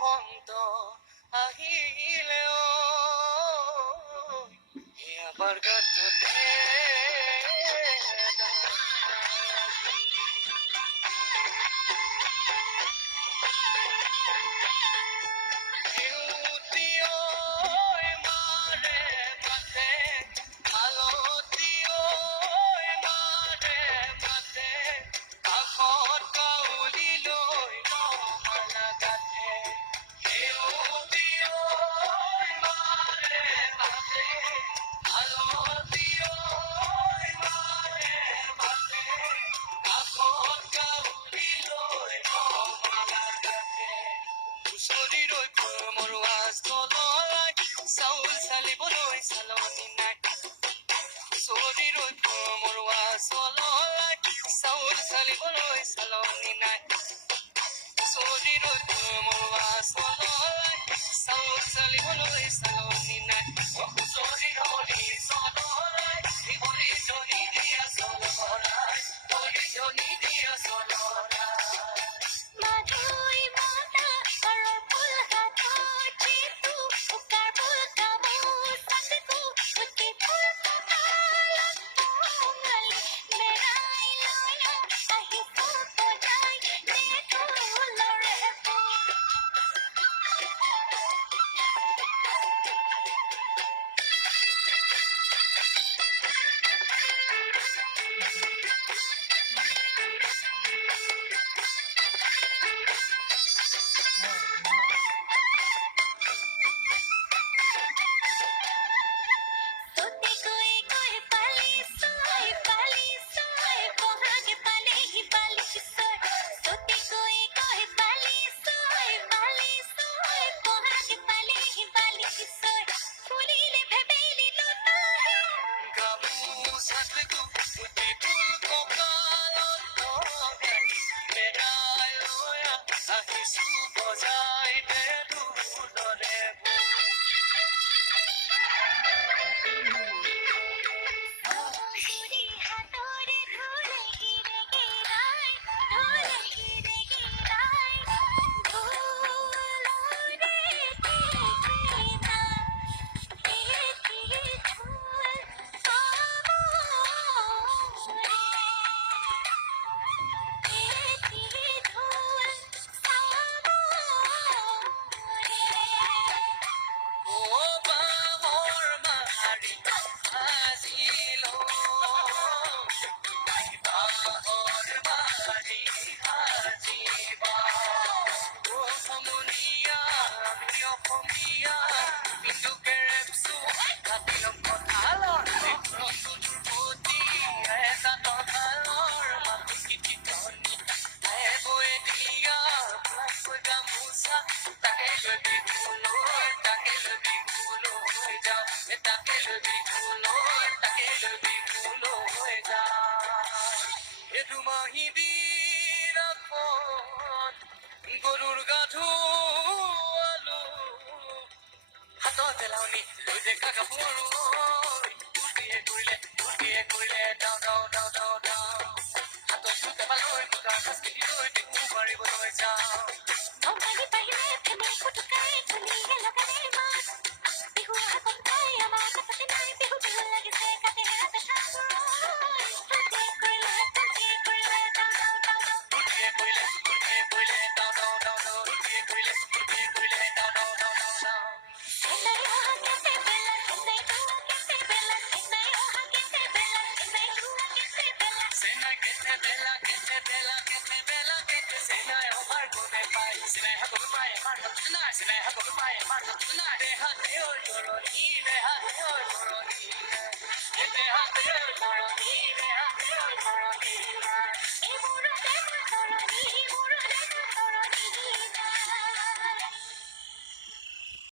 বসন্ত আহিলেও এবাৰ গাঁততে চাউল চালিবলৈ চালনি নাই চৰিলৈ মৰুৱা চলাই চাউল চালিবলৈ চালনি নাই চৰিলৈ মৰুৱা চলাই চাউল চালিবলৈ চালনি নাই চৰি হলি চলাই দিবলি জনি দিয়া চলৰাই বলি জনি দিয়া চলৰাই গৰুৰ গাধু আলু হাতত পেলাওনি লৈ দেখা কাপোৰ কৰিলে ডাও ডাও ডাও ডাও ডাও হাতত চুতে পালৈ মুগা সাজ পিন্ধি লৈ বিহু মাৰিবলৈ যাওঁ Deja